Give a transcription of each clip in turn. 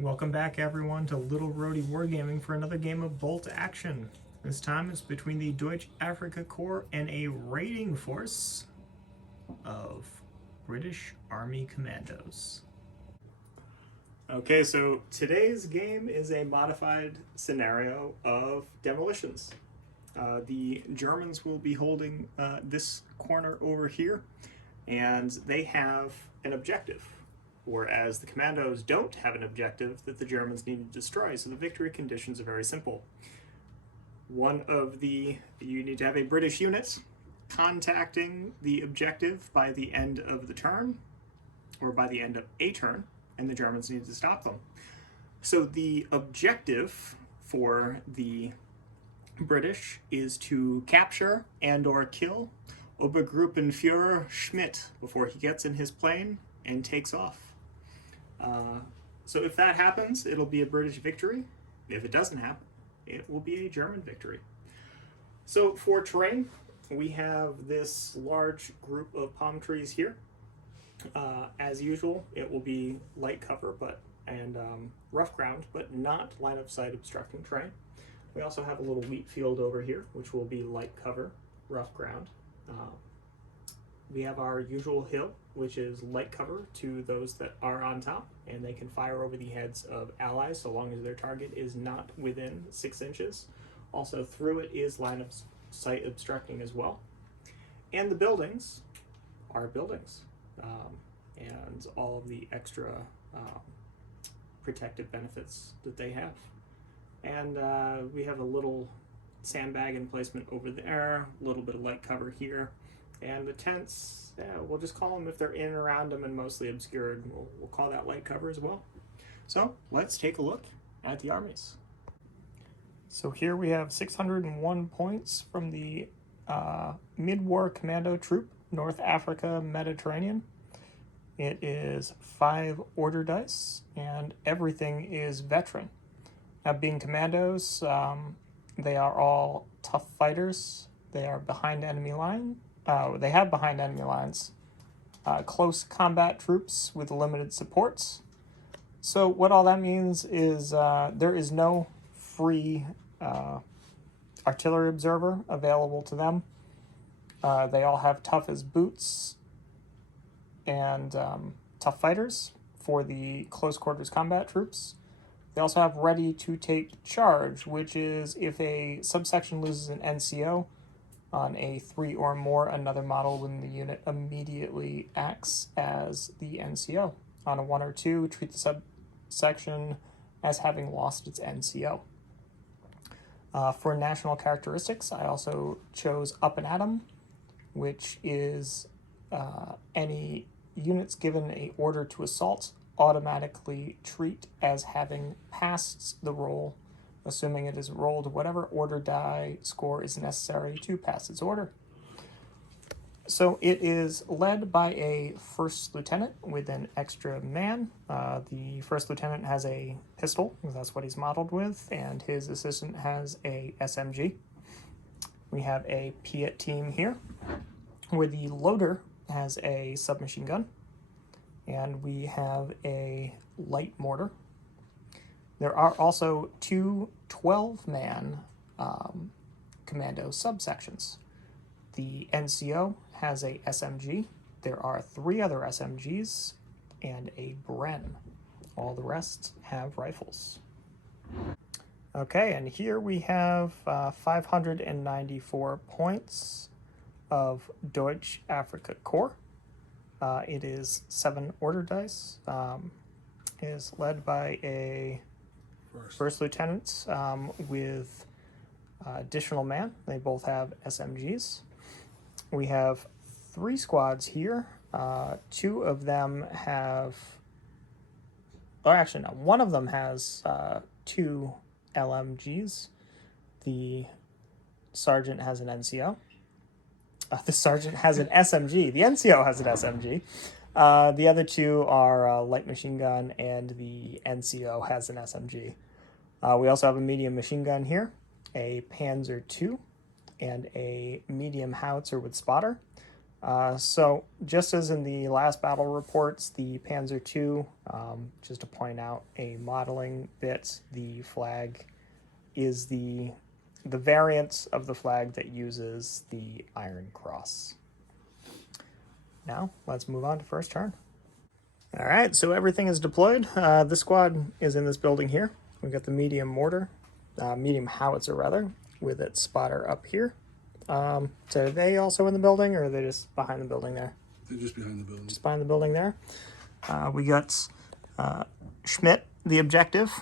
Welcome back everyone to Little Rhody Wargaming for another game of Bolt Action. This time it's between the Deutsche Afrika Korps and a raiding force of British Army Commandos. Okay, so today's game is a modified scenario of demolitions. The Germans will be holding this corner over here, and they have an objective, whereas the Commandos don't have an objective that the Germans need to destroy, so the victory conditions are very simple. You need to have a British unit contacting the objective by the end of the turn, or by the end of a turn, and the Germans need to stop them. So the objective for the British is to capture and or kill Oberführer Shmidt before he gets in his plane and takes off. So if that happens, it'll be a British victory. If it doesn't happen, it will be a German victory. So for terrain, we have this large group of palm trees here. As usual, it will be light cover and rough ground, but not line of sight obstructing terrain. We also have a little wheat field over here, which will be light cover, rough ground. We have our usual hill, which is light cover to those that are on top, and they can fire over the heads of allies so long as their target is not within 6 inches. Also through it is line of sight obstructing as well. And the buildings are buildings, and all of the extra protective benefits that they have. And we have a little sandbag emplacement over there, a little bit of light cover here. And the tents, we'll just call them, if they're in and around them and mostly obscured, we'll call that light cover as well. So let's take a look at the armies. So here we have 601 points from the mid-war commando troop, North Africa, Mediterranean. It is 5 order dice, and everything is veteran. Now, being commandos, they are all tough fighters. They are behind enemy line. They have behind enemy lines close combat troops with limited supports. So what all that means is there is no free artillery observer available to them. They all have tough as boots and tough fighters for the close quarters combat troops. They also have ready to take charge, which is if a subsection loses an NCO on a 3 or more, another model within the unit immediately acts as the NCO. On a 1 or 2, treat the subsection as having lost its NCO. For national characteristics, I also chose Up and Atom, which is any units given a order to assault automatically treat as having passed the roll, assuming it is rolled whatever order die score is necessary to pass its order. So it is led by a first lieutenant with an extra man. The first lieutenant has a pistol, because that's what he's modeled with, and his assistant has a SMG. We have a Piet team here, where the loader has a submachine gun, and we have a light mortar. There are also 2 12-man commando subsections. The NCO has a SMG. There are 3 other SMGs and a Bren. All the rest have rifles. Okay, and here we have 594 points of Deutsche Afrika Korps. It is 7 order dice. It is led by a first lieutenant with additional man. They both have SMGs. We have 3 squads here. 2 of them have, or actually no, one of them has 2 LMGs. The sergeant has an NCO. The sergeant has an SMG. The NCO has an SMG. The other 2 are light machine gun, and the NCO has an SMG. We also have a medium machine gun here, a Panzer II, and a medium howitzer with spotter. So just as in the last battle reports, the Panzer II, just to point out a modeling bit, the flag is the variant of the flag that uses the Iron Cross. Now, let's move on to first turn. All right, so everything is deployed. This squad is in this building here. We've got the medium mortar, medium howitzer rather, with its spotter up here. So are they also in the building, or are they just behind the building there? They're just behind the building. Just behind the building there. We got Shmidt, the objective,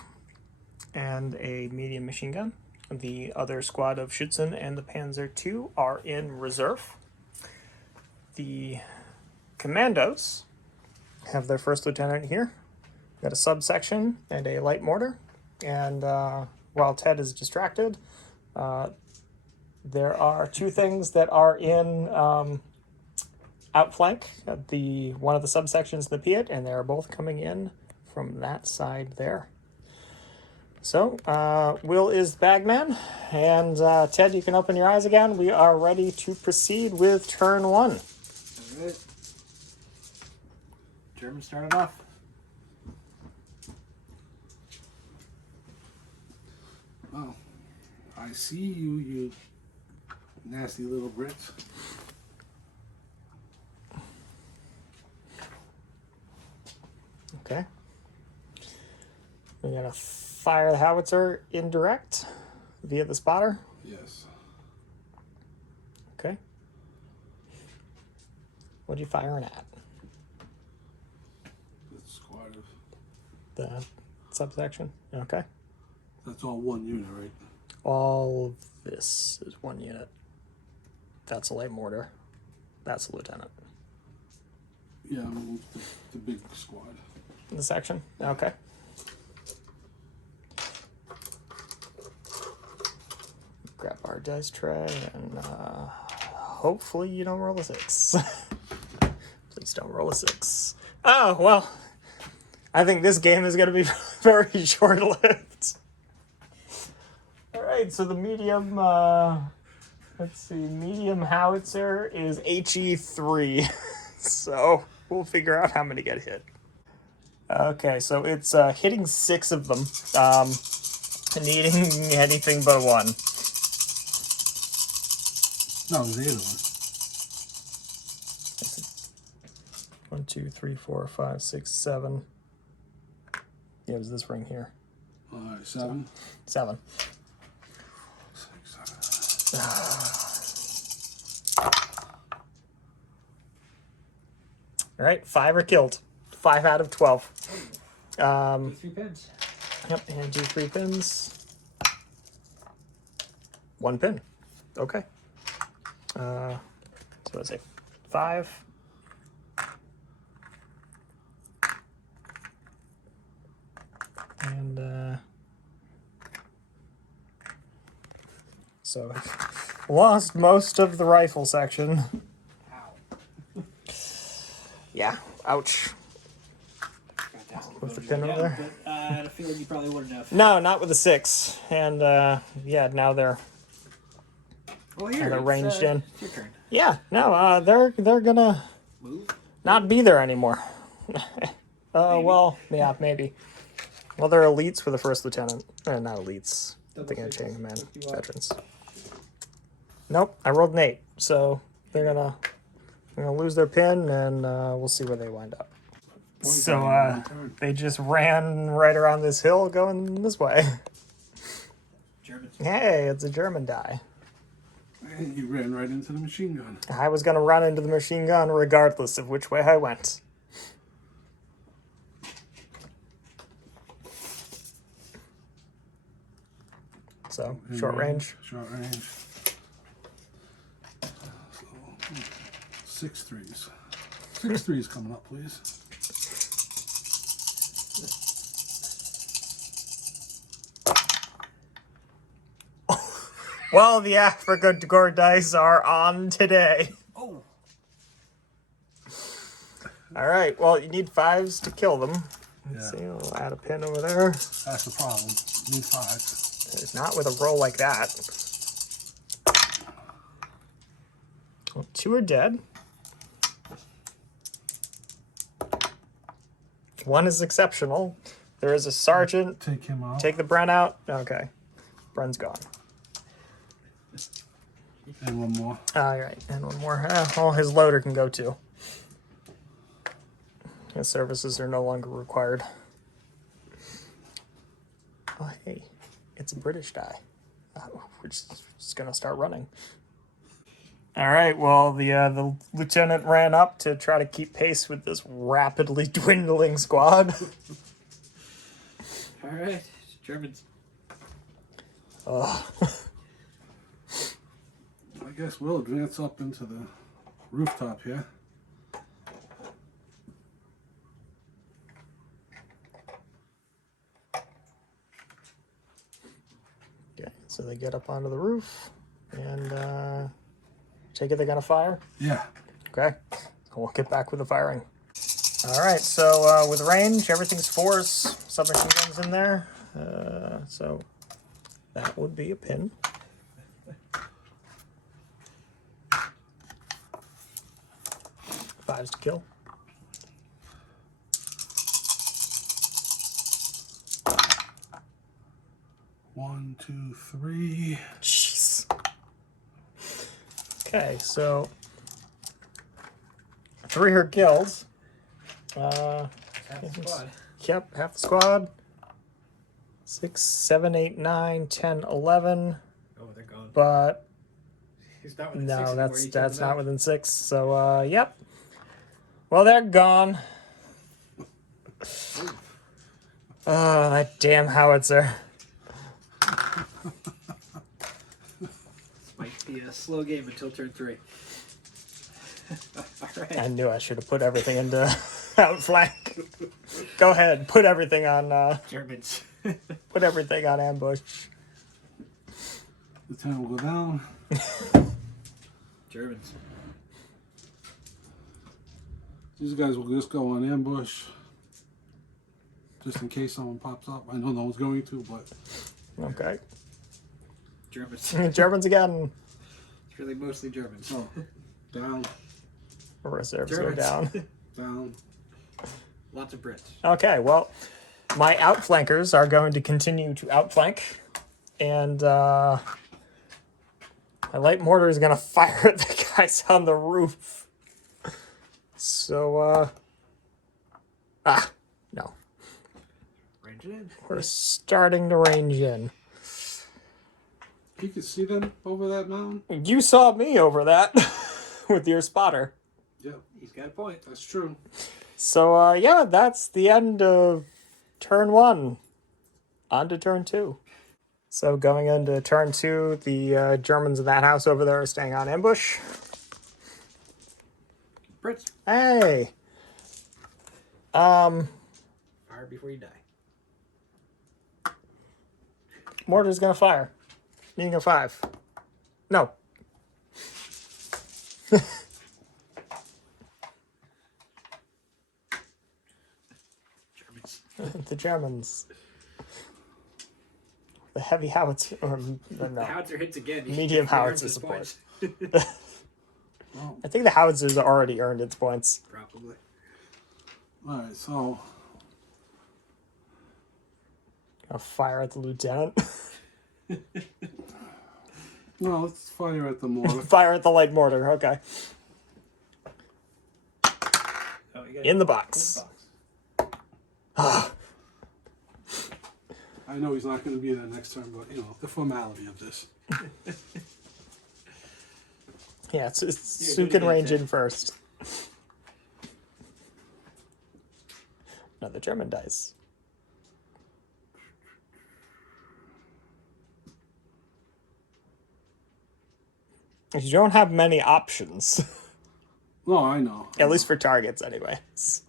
and a medium machine gun. The other squad of Schützen and the Panzer II are in reserve. The Commandos have their first lieutenant here. We've got a subsection and a light mortar. And while Ted is distracted, there are two things that are in outflank, one of the subsections, the Piat, and they're both coming in from that side there. So, Will is the bagman, and Ted, you can open your eyes again. We are ready to proceed with turn one. All right. German started off. Well, I see you, you nasty little Brits. Okay. We're going to fire the howitzer indirect via the spotter. Yes. Okay. What are you firing at? The squad of... The subsection? Okay. That's all one unit, right? All of this is one unit. That's a light mortar. That's a lieutenant. Yeah, I mean, the big squad. The section? Okay. Grab our dice tray and hopefully you don't roll a 6. Please don't roll a 6. Oh, well, I think this game is going to be very short-lived. All right, so the medium, let's see, medium howitzer is HE3. So we'll figure out how many get hit. Okay, so it's hitting 6 of them, needing anything but a 1. No, the other one. 1, 2, 3, 4, 5, 6, 7. Yeah, it was this ring here. All right, 7. 7. 6, 7. All right, 5 are killed. 5 out of 12. 3 pins. Yep, and do 3 pins. 1 pin. Okay. So let's say 5. And so lost most of the rifle section. Ow. Yeah, ouch. With the pin over there? But, I had a feeling you probably wouldn't have. No, not with a 6. And yeah, now they're Well, ranged in. It's your turn. Yeah, no, they're gonna Move. not be there anymore. Well, yeah, maybe. Well, they're elites with a first lieutenant. Not elites. They're gonna chain command veterans. Nope, I rolled an 8, so they're gonna lose their pin, and we'll see where they wind up. So they just ran right around this hill, going this way. German. Hey, it's a German die. And you ran right into the machine gun. I was gonna run into the machine gun regardless of which way I went. So, short range. Short range. So, 6 3s. 6 3s coming up, please. Well, the Africa Gore dice are on today. Oh. All right, well, you need 5s to kill them. Let's Yeah. see, we'll add a pin over there. That's the problem. Need 5s. Not with a roll like that. Well, 2 are dead. One is exceptional. There is a sergeant. Take him out. Take the Bren out. Okay. Bren's gone. And one more. All right, and one more. Well, his loader can go too. His services are no longer required. Oh, hey, it's a British die. We're just gonna start running. All right. Well, the lieutenant ran up to try to keep pace with this rapidly dwindling squad. All right, Germans. Ugh. I guess we'll advance up into the rooftop here. Okay, so they get up onto the roof, and take it they're gonna fire. Yeah. Okay, we'll get back with the firing. All right, so with range, everything's force. Submachine guns in there, so that would be a pin. Fives to kill. One, two, three. Jeez. Okay, so 3 are killed. Half the squad. Yep, half the squad. 6, 7, 8, 9, 10, 11. Oh, they're gone. But He's not within no, 6 anymore. You took that's them not out. within 6. So yep. Well, they're gone. Oh, that damn howitzer. This might be a slow game until turn 3. All right. I knew I should have put everything into outflank. Go ahead, put everything on Germans. put everything on ambush. Lieutenant will go down. Germans. These guys will just go on ambush. Just in case someone pops up. I know no one's going to, but Okay. Germans. Germans again. It's really mostly Germans. oh, down, Reserves go Germans. down. down. Lots of Brits. Okay, well, my outflankers are going to continue to outflank, and my light mortar is going to fire at the guys on the roof. So, no. Range it in. We're starting to range in. You can see them over that mountain? You saw me over that with your spotter. Yeah, He's got a point. that's true. So, yeah, that's the end of turn 1. On to turn 2. So, going into turn 2, the Germans in that house over there are staying on ambush. Brits. Hey! Fire before you die. Mortar's gonna fire. Needing a 5. No. Germans. The Germans. The heavy howitzer, or The no. howitzer hits again. He Medium earns howitzer his support. points. Well, I think the howitzer's already earned its points. Probably. alright, so Gonna fire at the lieutenant. no, let's fire at the mortar. Fire at the light mortar, okay. Oh, you got In the box. I know he's not going to be there next turn, but you know the formality of this. Yeah, it's Yeah, Sue do it can again, range Ted. in first. No, the German dice. You don't have many options. No, I know. At least for targets, anyways.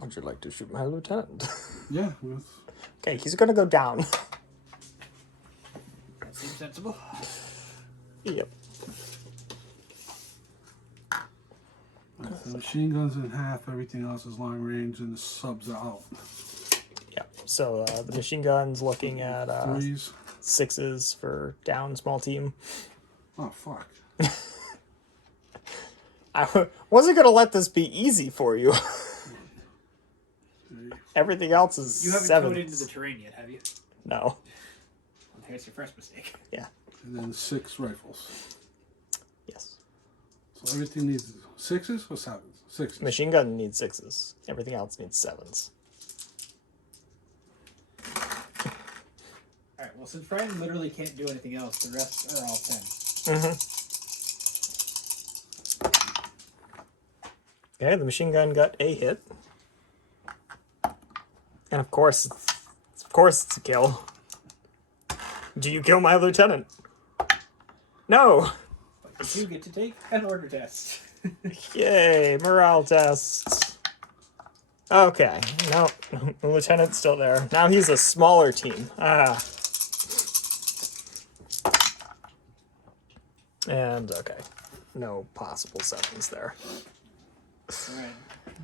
Would you like to shoot my lieutenant? Yeah, that's, Okay, he's gonna go down. That seems sensible. Yep. the machine guns in half, everything else is long range, and the subs are out. Yep. So the machine gun's looking at 3s. 6s for down small team. Oh, fuck. Wasn't going to let this be easy for you. 3. Everything else is You haven't 7. coded into the terrain yet, have you? No. Well, there's your first mistake. Yeah. And then 6 rifles. Yes. So everything needs 6s or 7s? 6s. Machine gun needs 6s. Everything else needs 7s. Alright, well, since Brian literally can't do anything else, the rest are all 10. Okay, the machine gun got a hit. And of course it's a kill. Do you kill my lieutenant? No! But you do get to take an order test. Yay, morale test. Okay, no, the lieutenant's still there. Now he's a smaller team. Ah. And, okay, no possible 7s there. Alright.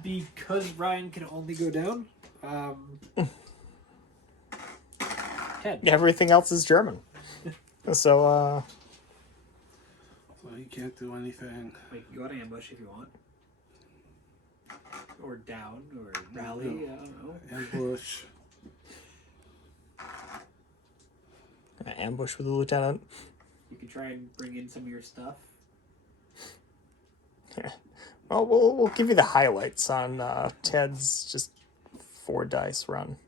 Because Brian can only go down, 10. Everything else is German. So, So he can't do anything. Wait, you got to ambush if you want. Or down, or rally, I don't know. Ambush. gonna ambush with the lieutenant. You can try and bring in some of your stuff. Well, we'll give you the highlights on Ted's just 4 dice run.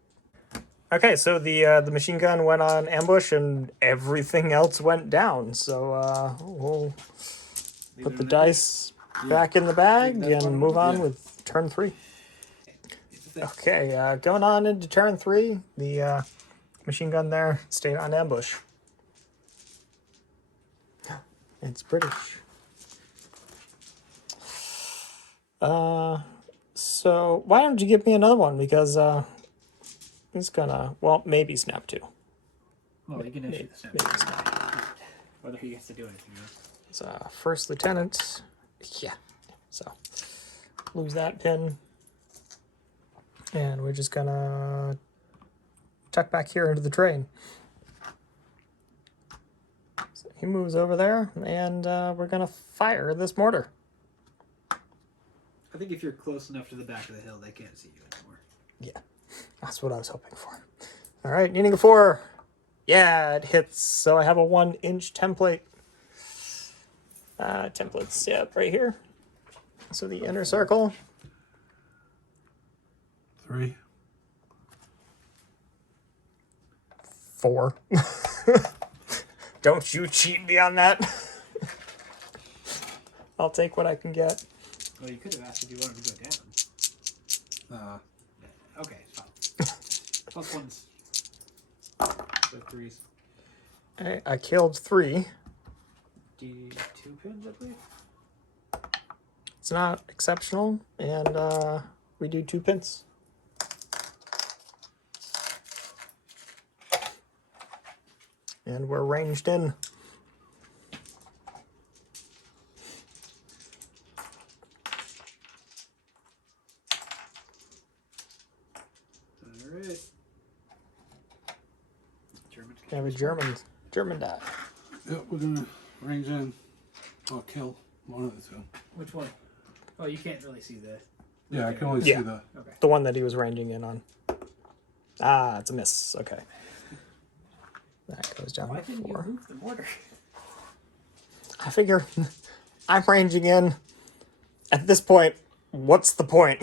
Okay, so the machine gun went on ambush and everything else went down. So we'll put the dice back in the bag and move on with turn 3. Okay, going on into turn 3, the machine gun there stayed on ambush. It's British. So why don't you give me another one, because it's gonna, well, maybe snap 2. Well, you can issue the snap. Maybe snap. Whether he gets to do anything else. It's first lieutenant. Yeah. So lose that pin. And we're just gonna tuck back here into the train. So he moves over there, and we're gonna fire this mortar. I think if you're close enough to the back of the hill, they can't see you anymore. Yeah, that's what I was hoping for. All right, needing a 4. Yeah, it hits. So I have a 1-inch template. Templates, yeah, right here. So the inner circle. 3. 4. Don't you cheat me on that. I'll take what I can get. Well, you could have asked if you wanted to go down. Okay, fine. Plus 1's. So 3's. I killed 3. D2 pins, I believe. It's not exceptional, and we do 2 pins. And we're ranged in. Alright. German. We have a German die. Yep, we're gonna range in. Or kill one of the 2. Which one? Oh, you can't really see the... Yeah, I can only Yeah. see the. Okay. The one that he was ranging in on. Ah, it's a miss. Okay. That goes down Why to didn't you 4. move the mortar? I figure I'm ranging in. At this point, what's the point?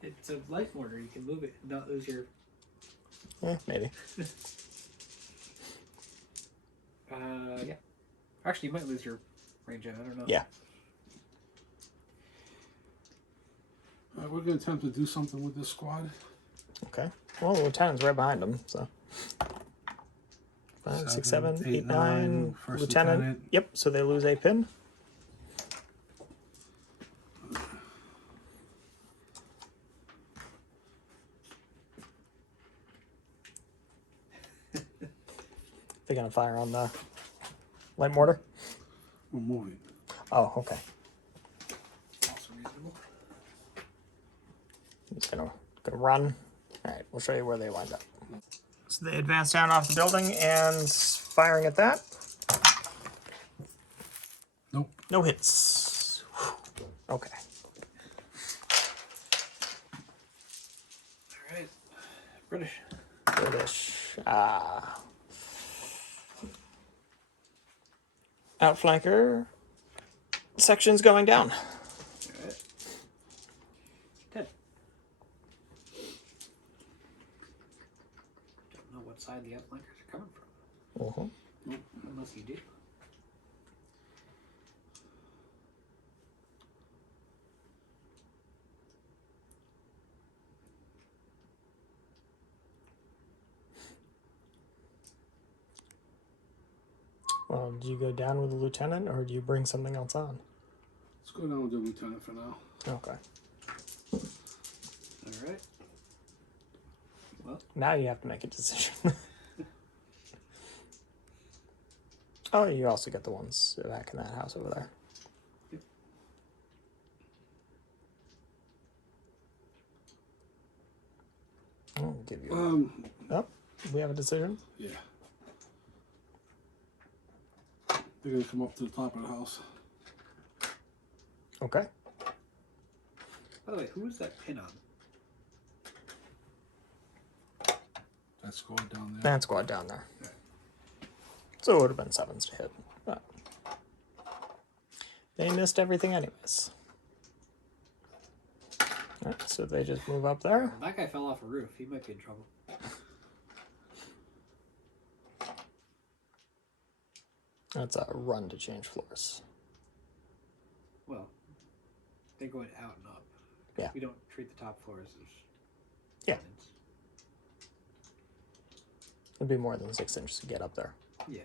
It's a light mortar. You can move it and not lose your... Maybe. Yeah. Actually, you might lose your range in. I don't know. Yeah. We're gonna attempt to do something with this squad. Okay. Well, the lieutenant's right behind him, so. 5, 6, 7, 8, 9. First Lieutenant. Yep, so they lose a pin. They're gonna fire on the light mortar. We're moving. Oh, okay. Also reasonable. I'm just gonna run. All right. we'll show you where they wind up. So they advance down off the building and firing at that. Nope. No hits. Whew. Okay. All right. British. British. Outflanker. Section's going down. All right. 10. Don't know what side the outflankers are coming from. Uh-huh. Unless you do. Well, do you go down with the lieutenant, or do you bring something else on? Let's go down with the lieutenant for now. Okay. All right. Well, Now you have to make a decision. Oh, you also get the ones back in that house over there. Yep. I'll give you. Oh, we have a decision. Yeah. They're gonna come up to the top of the house. Okay. by the way, who was that pin on? That squad down there. That squad down there. So it would have been 7s to hit. But they missed everything anyways. Alright, so they just move up there. Well, that guy fell off a roof. He might be in trouble. That's a run to change floors. Well, they're going out and up. Yeah. We don't treat the top floors as Yeah. tenants. It'd be more than 6 inches to get up there. Yeah.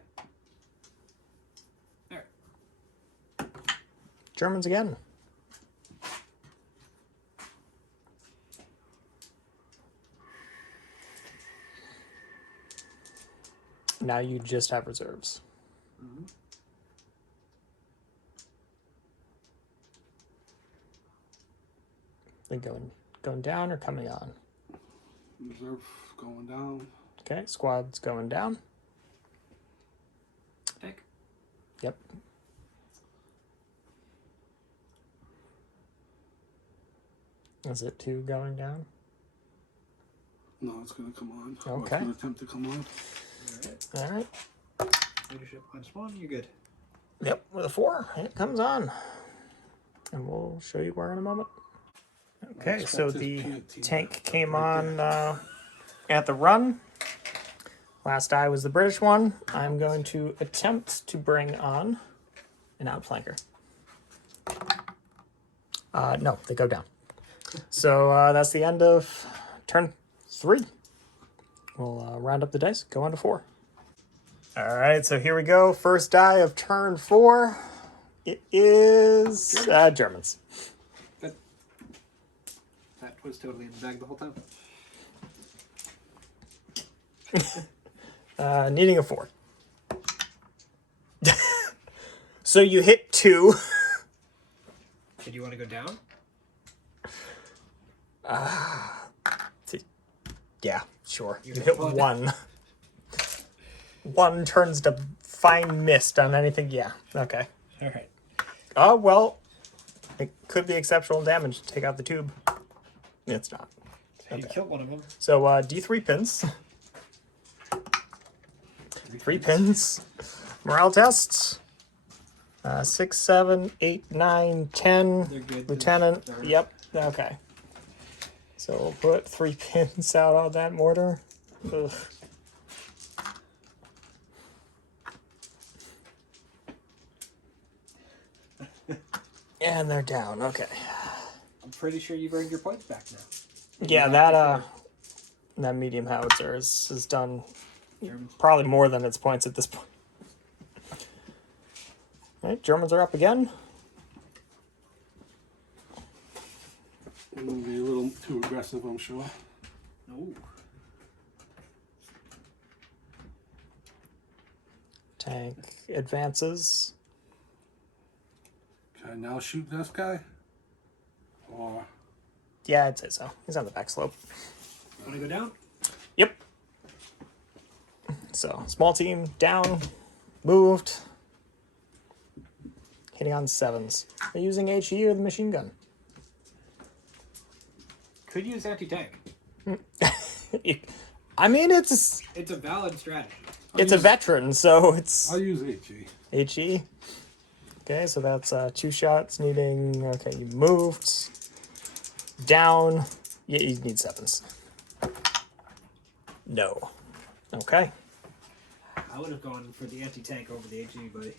Alright. Germans again. Now you just have reserves. Mm-hmm. They going down or coming on? Reserve going down. Okay, squad's going down. Tank. Yep. Is it 2 going down? No, it's gonna come on. Okay. Or it's gonna attempt to come on. Alright. All right. Leadership -1. You're good. Yep, with a 4, it comes on. And we'll show you where in a moment. Okay, so the tank came on at the run. Last die was the British one. I'm going to attempt to bring on an outflanker. No, they go down. So that's the end of turn 3. We'll round up the dice, go on to 4. All right, so here we go. First die of turn 4. It is Germans. Good. That was totally in the bag the whole time. Needing a 4. So you hit 2. Did you want to go down? Yeah, sure. You hit hit one. 1. 1 turns to fine mist on anything. Yeah, okay. All right. Oh, well, it could be exceptional damage to take out the tube. It's not. So you killed one of them. So D3 pins. 3 pins. Morale tests. 6, 7, 8, 9, 10. They're good. Lieutenant. They're- Yep. Okay. So we'll put 3 pins out on that mortar. Ugh. And they're down. Okay. I'm pretty sure you've earned your points back now. Yeah, that medium howitzer is done Germans. probably more than its points at this point. All right, Germans are up again. We're gonna be a little too aggressive, I'm sure. No. Tank advances. Can I now shoot this guy? Or Yeah, I'd say so. He's on the back slope. Want to go down? Yep. So, small team, down, moved. Hitting on 7s. They're using HE or the machine gun. Could use anti-tank. I mean, it's It's a valid strategy. a veteran, so it's I'll use HE. HE. Okay, so that's 2 shots needing. Okay, you moved. Down. Yeah, you need 7s. No. Okay. I would have gone for the anti-tank over the HE, buddy.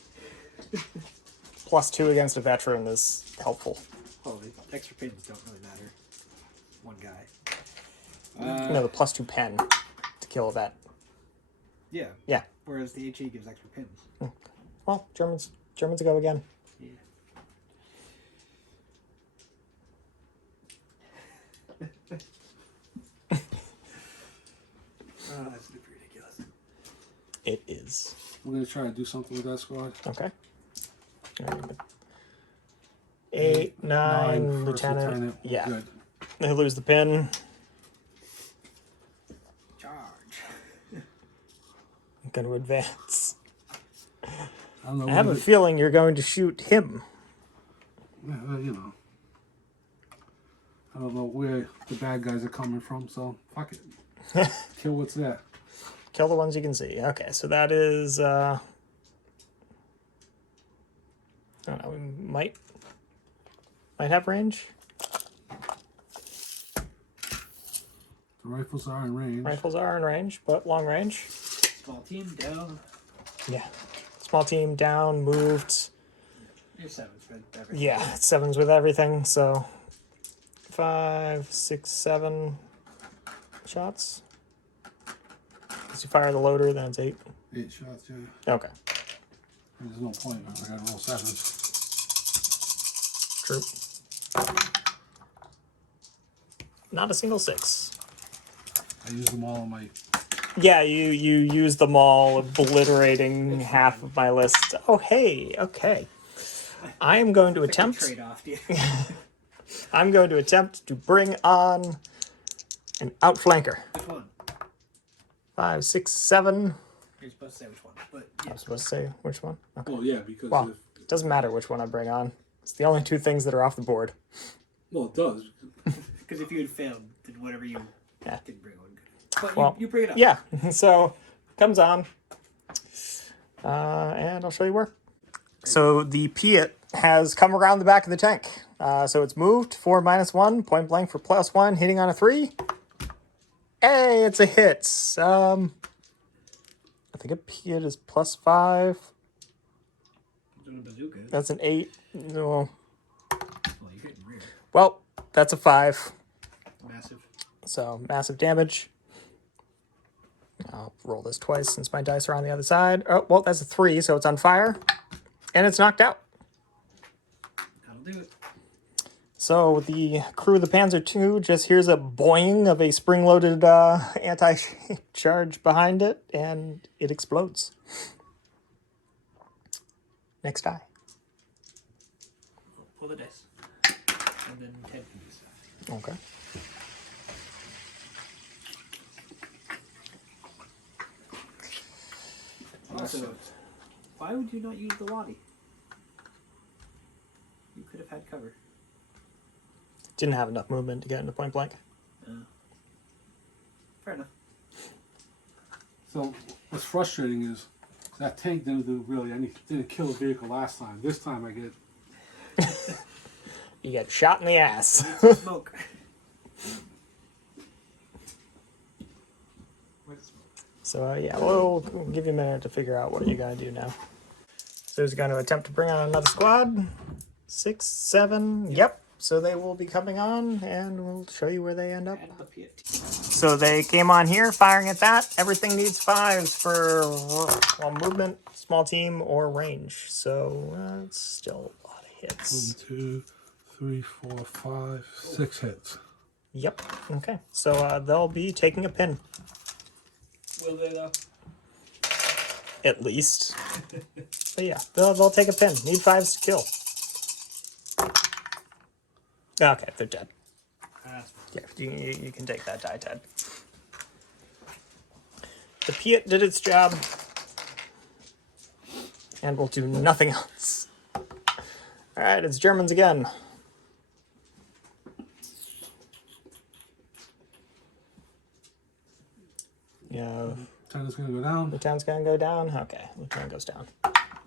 +2 against a veteran is helpful. Oh, the extra pins don't really matter. One guy. No, the +2 pen to kill a vet. Yeah. Yeah. Whereas the HE gives extra pins. Well, Germans go again. Yeah. Oh, that's ridiculous. It is. We're gonna try to do something with that squad. Okay. 8, 9, first lieutenant. Yeah. Good. They lose the pin. Charge. I'm going to advance. I don't know. I have a feeling you're going to shoot him. Yeah, you know. I don't know where the bad guys are coming from, so fuck it. Kill what's there. Kill the ones you can see. Okay, so that is. I don't know. We might have range. The rifles are in range. Rifles are in range, but long range. Small team down. Yeah. Small team down, moved. You're 7s for everything. Yeah, it's 7s with everything, so 5, 6, 7 shots. As you fire the loader, then it's 8. 8 shots, yeah. Okay. There's no point. I gotta roll 7s. True. Not a single 6. I use them all on my. Yeah, you use them all, obliterating half of my list. Oh, hey, okay. I am going to attempt. Trade-off, dude. I'm going to attempt to bring on an outflanker. Which one? 5, 6, 7. You're supposed to say which one, but I yeah. was supposed to say which one. Okay. Well, yeah, because Well, it doesn't matter which one I bring on. It's the only 2 things that are off the board. well, it does. Because if you had failed, then whatever you Yeah. didn't bring on good. But Well, you bring it up. Yeah, so comes on. And I'll show you where. So the Piat has come around the back of the tank. So it's moved for -1, point blank for +1, hitting on a 3. Hey, it's a hit. I think a Piat is +5. Doing a bazooka. That's an 8. No. Well, you're getting rear. Well, that's a 5. Massive. So massive damage. I'll roll this twice since my dice are on the other side. Oh, well, that's a 3, so it's on fire. And it's knocked out. That'll do it. So the crew of the Panzer II just hears a boing of a spring-loaded anti-charge behind it, and it explodes. Next die. Pull the dice. And then Ted can do stuff. Okay. Also, why would you not use the Lottie? You could have had cover. Didn't have enough movement to get into point blank. Fair enough. So what's frustrating is that tank didn't do really anything. Didn't kill a vehicle last time. This time I get. You get shot in the ass. Smoke. Where's the smoke? So yeah, we'll give you a minute to figure out what you gotta do now. So he's going to attempt to bring on another squad. 6, 7. Yep. So they will be coming on, and we'll show you where they end up. And the PFT. So they came on here, firing at that. Everything needs 5s for movement, small team, or range. So it's still a lot of hits. 1, 2, 3, 4, 5, 6 hits. Yep. Okay. So they'll be taking a pin, Will they though? at least. But yeah, they'll take a pin. Need 5s to kill. Okay, they're dead. Yeah, you can take that die, Ted. The Piet did its job. And we'll do nothing else. Alright, it's Germans again. Yeah. Lieutenant's gonna go down. Lieutenant's gonna go down. Okay, Lieutenant goes down.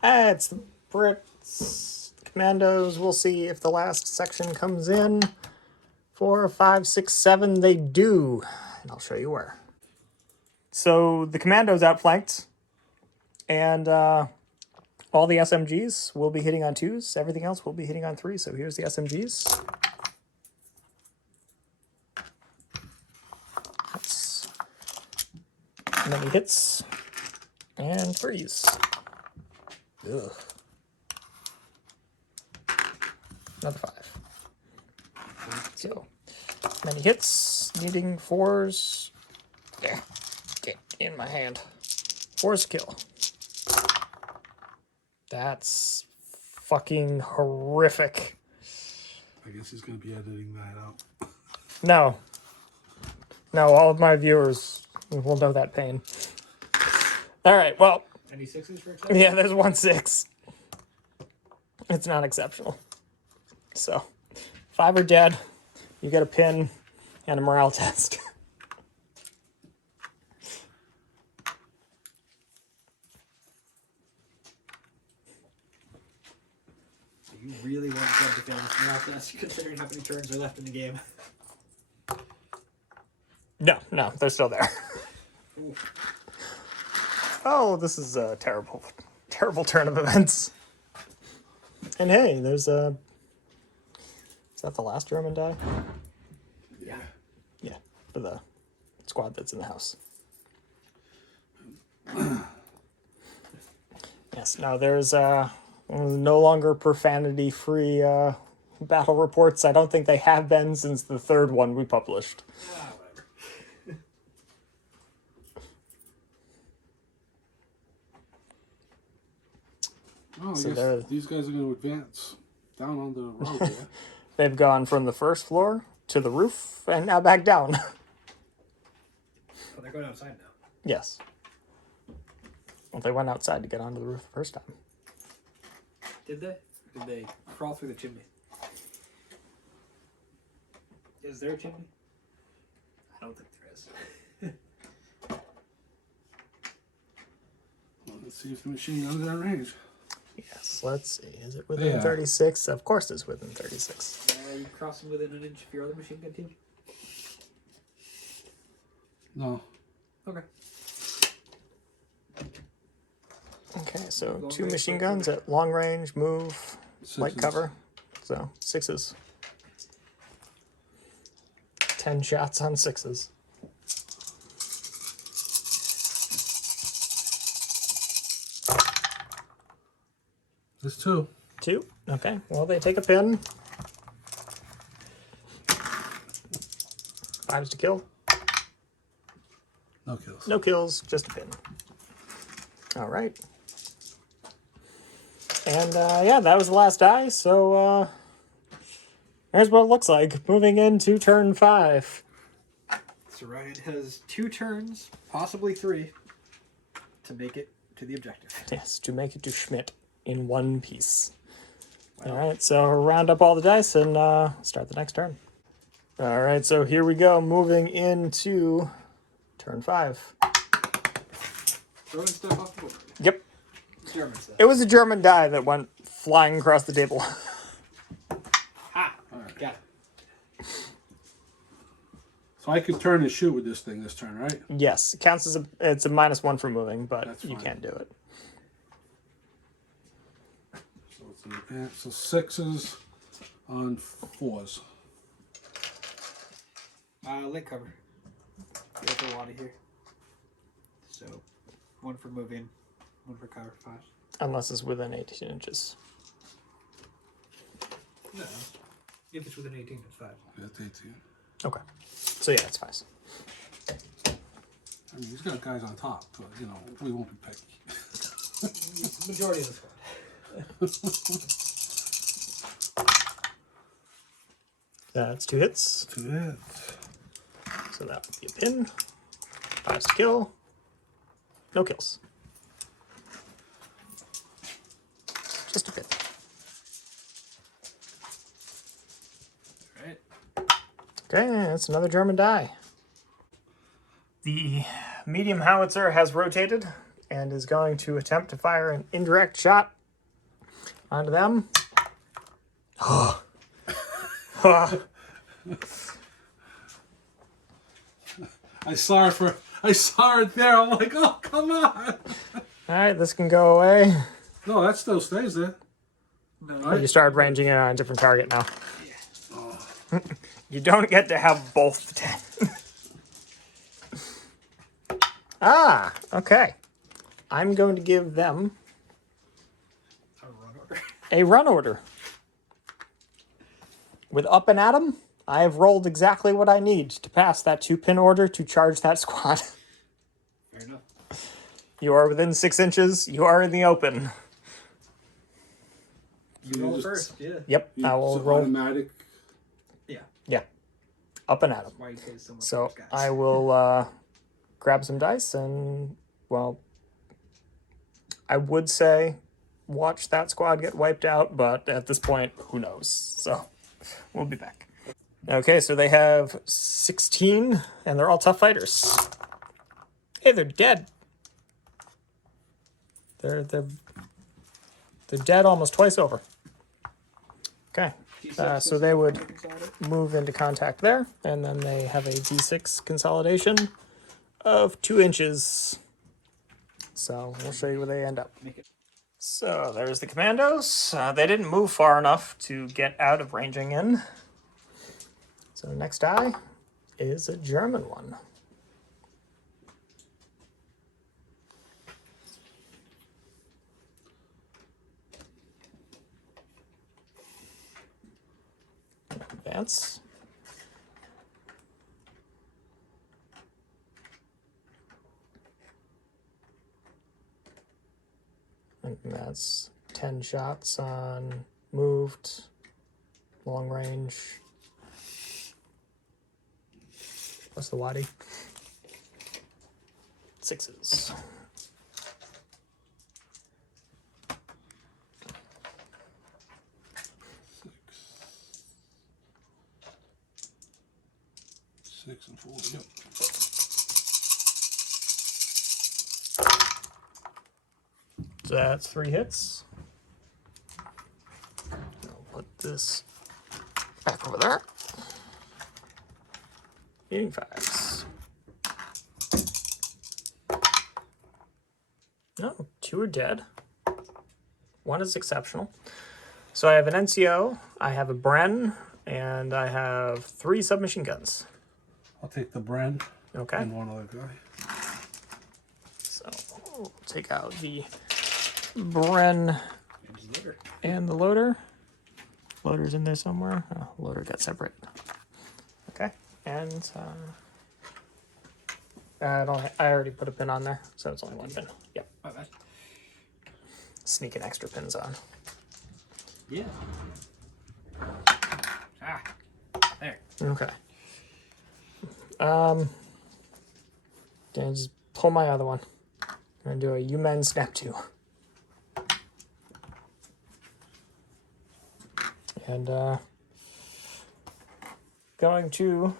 It's the Brits. The Commandos. We'll see if the last section comes in. 4, 5, 6, 7. They do. And I'll show you where. So the Commandos outflanked. And all the SMGs will be hitting on 2s. Everything else will be hitting on 3s. So here's the SMGs. That's many hits. And 3s. Ugh. Another 5. So, many hits, needing 4s. There. Get in my hand. 4s kill. That's fucking horrific. I guess he's gonna be editing that out. No. No, all of my viewers will know that pain. Alright, well. Any 6s for example? Yeah, there's 1 6. It's not exceptional. So, 5 are dead. You get a pin and a morale test. You really want to get defense morale test considering how many turns are left in the game. No, they're still there. Ooh. Oh, this is a terrible, terrible turn of events. And hey, there's a... Is that the last German die? Yeah. Yeah, for the squad that's in the house. Yes, now there's no longer profanity-free battle reports. I don't think they have been since the 3rd one we published. Ah, whatever. Oh, I So guess these guys are gonna advance down on the road there. They've gone from the 1st floor to the roof and now back down. Oh, they're going outside now. Yes. Well, they went outside to get onto the roof the first time. Did they? Did they crawl through the chimney? Is there a chimney? I don't think there is. Well, let's see if the machine guns are at range. Yes, let's see. Is it within Yeah. 36? Of course it's within 36. Are you crossing within an inch of your other machine gun team? No. Okay. Okay, so Long 2 range, machine light guns cover. at long range, move, light 6s. cover. So 6s. 10 shots on 6s. There's 2. 2. Okay, well, they take a pin. 5s to kill. No kills. No kills, just a pin. All right. And yeah, that was the last die. So there's what it looks like. Moving into turn 5. So Ryan has 2 turns, possibly 3, to make it to the objective. Yes, to make it to Schmidt in one piece. Wow. All right, so round up all the dice and start the next turn. All right, so here we go. Moving into turn 5. Throwing stuff off the board. Yep. German stuff. It was a German die that went flying across the table. Ha! Alright, got it. So I could turn and shoot with this thing this turn, right? Yes, it counts as it's a -1 for moving, but That's you fine. can't do it. So it's an advance. So 6s on 4s. Leg cover. There's a lot of here. So, 1 for moving, 1 for cover, 5. Unless it's within 18 inches. No. If it's within 18, it's 5. That's 18. Okay. So yeah, it's 5. I mean, he's got guys on top, but you know, we won't be picky. It's the majority of the squad. That's 2 hits. 2 hits. So that would be a pin. 5s to kill. No kills. Just a bit. Alright. Okay, that's another German die. The medium howitzer has rotated and is going to attempt to fire an indirect shot onto them. I saw it there. I'm like, oh, come on. Alright, this can go away. No, that still stays there. No, You started ranging in on a different target now. You don't get to have both the 10. Ah, okay. I'm going to give them a run order. a run order. With up and at 'em, I have rolled exactly what I need to pass that 2-pin order to charge that squad. Fair enough. You are within 6 inches. You are in the open. You roll first, yeah. Yep, I will It's roll. automatic. Yeah, up and at 'em. Why you pay so much So for those guys. I will grab some dice and, well, I would say watch that squad get wiped out, but at this point, who knows? So we'll be back. Okay, so they have 16, and they're all tough fighters. Hey, they're dead. They're dead almost twice over. Okay, so they would move into contact there, and then they have a D6 consolidation of 2 inches. So we'll show you where they end up. So there's the Commandos. They didn't move far enough to get out of ranging in. So next die is a German one. Advance. And that's 10 shots on moved, long range. What's the Wadi? 6s. Six and 4. Yep. So that's 3 hits. I'll put this back over there. Eating 5s. No, 2 are dead. 1 is exceptional. So I have an NCO, I have a Bren, and I have 3 submachine guns. I'll take the Bren Okay. and one other guy. So we'll take out the Bren and the loader. Loader's in there somewhere. Oh, loader got separate. Okay, and I already put a pin on there, so it's only 1 pin. Yep. Okay. Sneaking extra pins on. Yeah. Ah. There. Okay. Can I just pull my other one? I'm gonna do a U-Men snap 2. And going to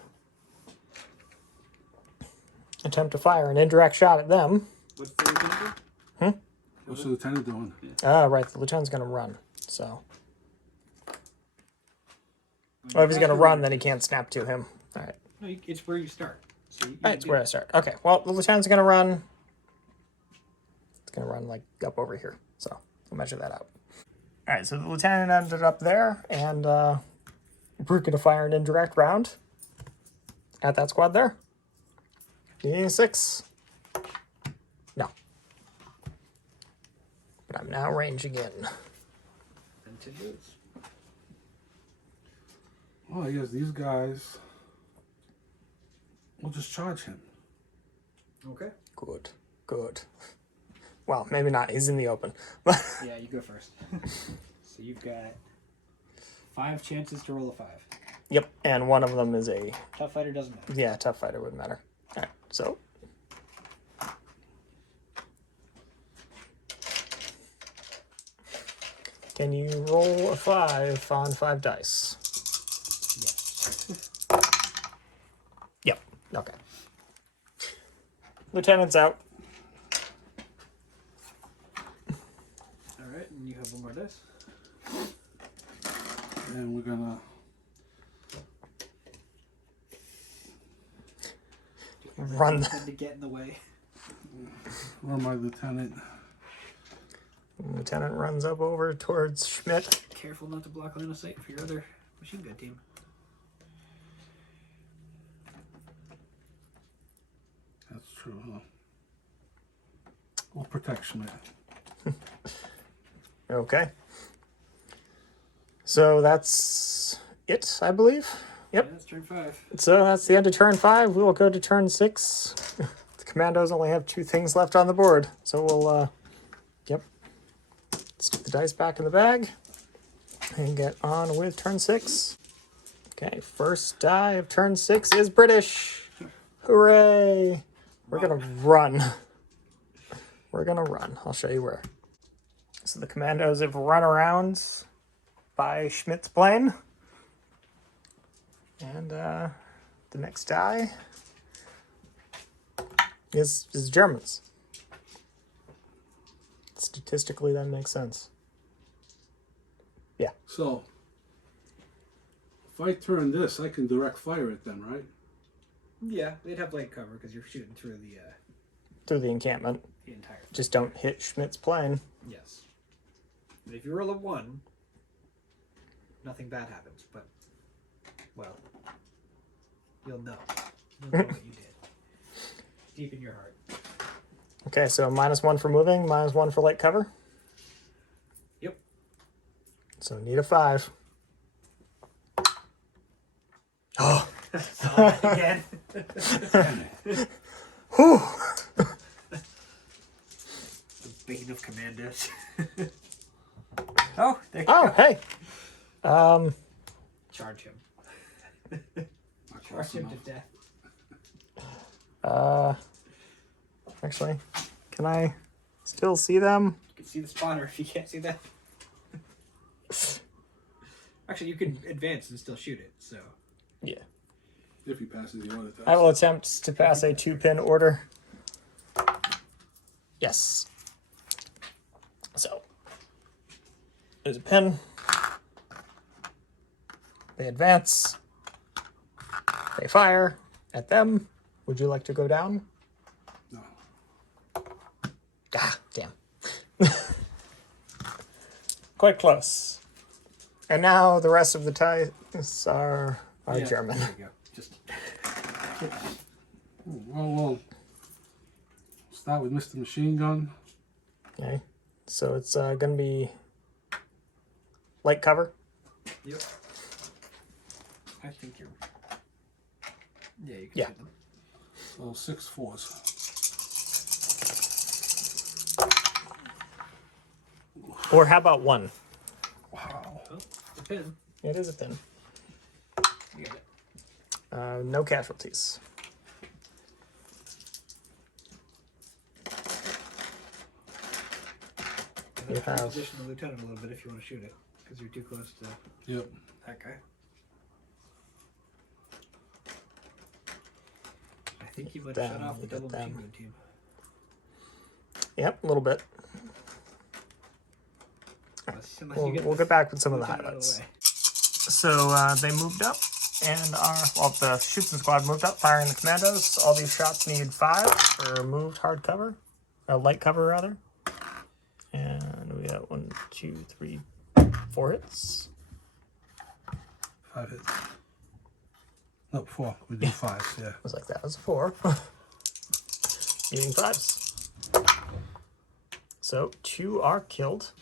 attempt to fire an indirect shot at them. What's the lieutenant? What's the lieutenant doing? Ah, right, the lieutenant's gonna run, so. Well, if he's gonna run, then he can't snap to him. Alright. No, it's where you start. So That's where I start. Okay, well, the lieutenant's gonna run. It's gonna run, like, up over here, so we'll measure that out. Alright, so the lieutenant ended up there, and we're gonna fire an indirect round at that squad there. Needing a 6. No. But I'm now ranging in. Continues. Well, I guess these guys will just charge him. Okay. Good, good. Well, maybe not. He's in the open. Yeah, you go first. So you've got 5 chances to roll a 5. Yep, and one of them is a... Tough fighter doesn't matter. Yeah, tough fighter would matter. Alright, so... Can you roll a 5 on 5 dice? Yes. Yep. Okay. Lieutenant's out. Alright, and you have one more dice. And we're gonna Run. To get in the way. run my lieutenant. Lieutenant runs up over towards Schmidt. Careful not to block line of sight for your other machine gun team. That's true, huh? We'll protect Schmidt. Okay. So that's it, I believe. Yep. Yeah, that's turn 5. So that's the end of turn 5. We will go to turn 6. The Commandos only have 2 things left on the board. So we'll, yep. Stick the dice back in the bag and get on with turn 6. Okay, first die of turn 6 is British. Hooray! We're going to run. We're going to run. I'll show you where. So the Commandos have run around by Schmidt's plane. And the next die is Germans. Statistically, that makes sense. Yeah. So, if I turn this, I can direct fire it then, right? Yeah, they'd have light cover because you're shooting through Through the encampment. the entire. Just don't hit Schmidt's plane. Yes. But if you roll a 1, nothing bad happens. But, well, you'll know. You'll know what you did. Deep in your heart. Okay, so -1 for moving, -1 for light cover. Yep. So need a 5. Oh. Again. Whew. The bane of Commandos. Oh, there you Oh, go. hey. Charge him. Not Charge close him to enough. death. Actually, can I still see them? You can see the spotter if you can't see that. Actually, you can advance and still shoot it, so. Yeah. If he passes the order test. I will attempt to pass a 2-pin order. Yes. So, there's a pin. They advance. They fire at them. Would you like to go down? No. Ah, damn. Quite close. And now the rest of the ties are Yeah, German. There you go. Just. Well, we'll start with Mr. Machine Gun. Okay. So it's going to be light cover. Yep. I think you're. Yeah, you can Yeah. shoot them. So 6 4s. Or how about 1? Wow. Oh, the pin. It is a pin. You got it. No casualties. You have- Position the lieutenant a little bit if you want to shoot it, because you're too close to Yep. that guy. I think you might have shut Down, off the you get double machine them. gun team. Yep, a little bit. Unless We'll, you get we'll the get back with some of the lieutenant out of highlights. way. So they moved up, and the shooting squad moved up, firing the Commandos. All these shots need 5 for moved hard cover, light cover rather. And we got 1, 2, 3, 4 hits. 5 hits. No, 4. We do 5s, yeah. I was like, that was a 4. Needing 5s. So 2 are killed.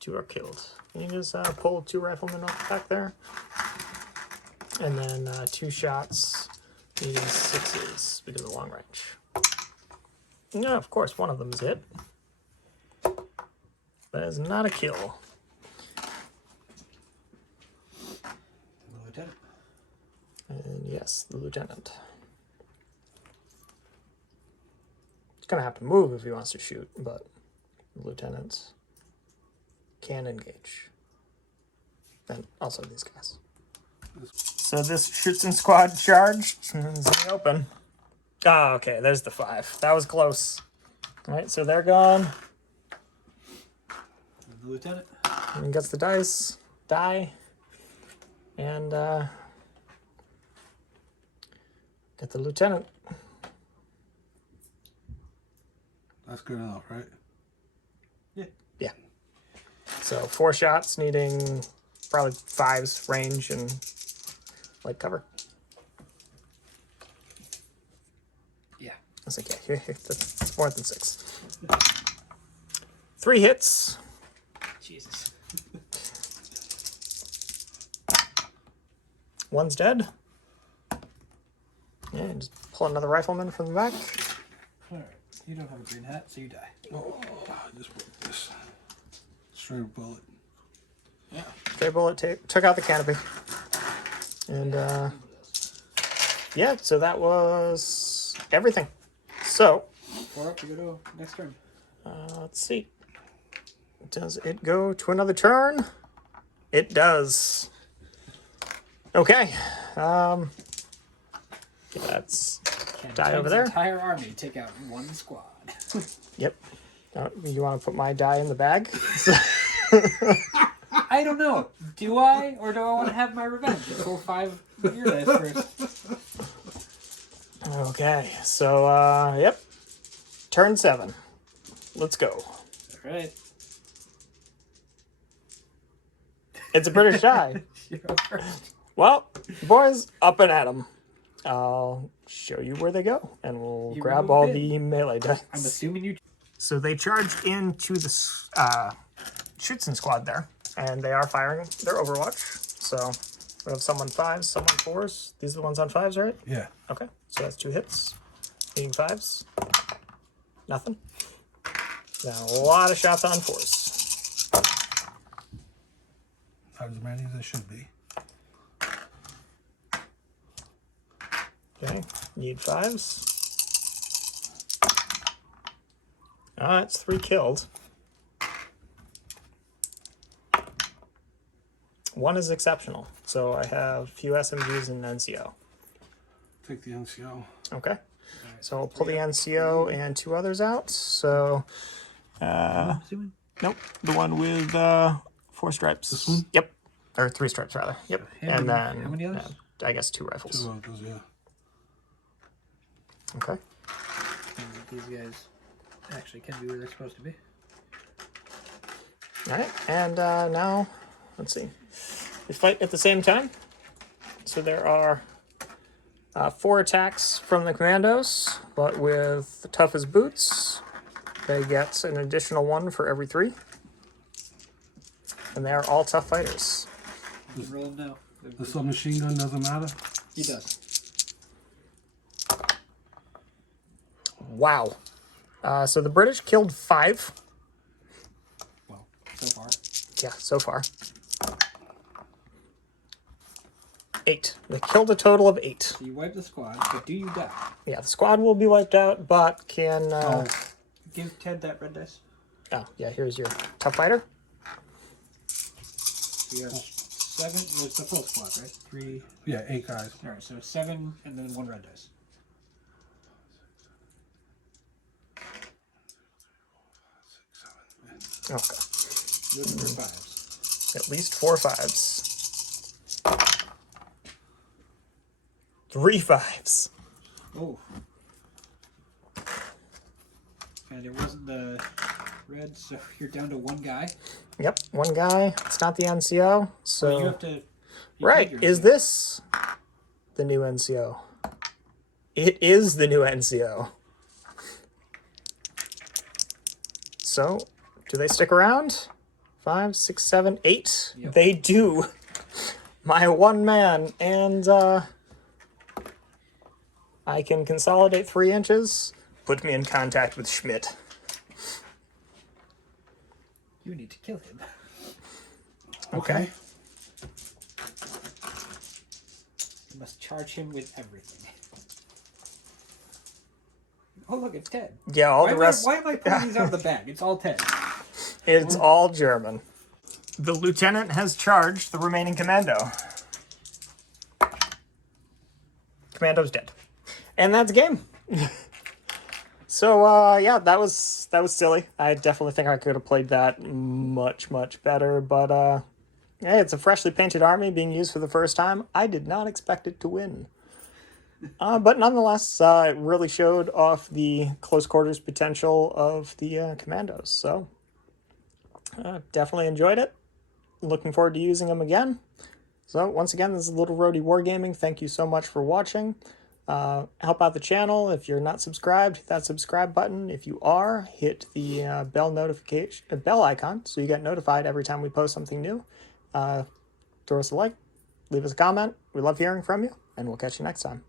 2 are killed. Can you just pull 2 riflemen off the back there? And then 2 shots, needing 6s because of long range. Yeah, of course, one of them is hit. That is not a kill. The lieutenant. And yes, the lieutenant. He's gonna have to move if he wants to shoot, but the lieutenant can engage. And also these guys. So this Schützen squad charged is in the open. Ah, okay, there's the 5. That was close. All right, so they're gone. The lieutenant. And gets the die, and get the lieutenant. That's good enough, right? Yeah. So 4 shots, needing probably 5's range and light cover. Yeah. I was like, yeah, here, that's more than 6. 3 hits. Jesus. 1's dead. Yeah, and just pull another rifleman from the back. Alright. You don't have a green hat, so you die. Oh, I just broke this. Straight bullet. Yeah. Stray bullet took out the canopy. And yeah, so that was everything. So 4 up, you go to next turn. let's see. Does it go to another turn? It does. Okay. That's Can die over Ted's there. Entire army take out 1 squad. Yep. You want to put my die in the bag? I don't know. Do I, or do I want to have my revenge? Roll 5 your dice first. Okay. So yep. Turn 7. Let's go. All right. It's a British die. You go first. Well, boys, up and at 'em. I'll show you where they go, and we'll You grab move all in. the melee dice. I'm assuming you. So they charged into the Schützen squad there, and they are firing their Overwatch. So we have some on 5s, some on 4s. These are the ones on 5s, right? Yeah. Okay, so that's 2 hits. Being 5s. Nothing. Now a lot of shots on 4s. Not as many as there should be. Okay, need 5s. That's 3 killed. 1 is exceptional, so I have few SMGs and NCO. Take the NCO. Okay, so I'll pull the NCO and 2 others out. So, Assuming. nope, the one with 4 stripes. This one? Yep, or 3 stripes rather. Yep, and then how many others? I guess 2 rifles. 2 others, yeah. Okay. These guys actually can be where they're supposed to be. All right, and now let's see. We fight at the same time. So there are 4 attacks from the Commandos, but with the toughest boots, they get an additional 1 for every 3. And they are all tough fighters. Roll them now. The submachine gun doesn't matter? He does. Wow. So the British killed 5. Well, so far. Yeah, so far. 8. They killed a total of 8. So you wipe the squad, but do you die? Yeah, the squad will be wiped out, but can... Give Ted that red dice. Oh, yeah, here's your tough fighter. So you have 7. It was the full squad, right? 3. Yeah, 8 guys. All right, so 7 and then 1 red dice. Okay. Looking for 5s. At least 4 5s. 3 5s. Oh. And it wasn't the red, so you're down to 1 guy. Yep, 1 guy. It's not the NCO, so... Well, you have to... you right, take your is NCO. this the new NCO? It is the new NCO. So, do they stick around? 5, 6, 7, 8? Yep. They do. My 1 man, and I can consolidate 3 inches. Put me in contact with Schmidt. You need to kill him. Okay. You must charge him with everything. Oh, look, it's Ted. Yeah, all Why the am I- rest... why am I pulling these out of the bag? It's all Ted. It's all German. The lieutenant has charged the remaining commando. Commando's dead. And that's game. So, yeah, that was silly. I definitely think I could have played that much better. But, hey, it's a freshly painted army being used for the first time. I did not expect it to win. But nonetheless, it really showed off the close quarters potential of the Commandos. So, definitely enjoyed it. Looking forward to using them again. So, once again, this is Little Rhody Wargaming. Thank you so much for watching. Help out the channel. If you're not subscribed, hit that subscribe button. If you are, hit the bell icon so you get notified every time we post something new. Throw us a like, leave us a comment. We love hearing from you, and we'll catch you next time.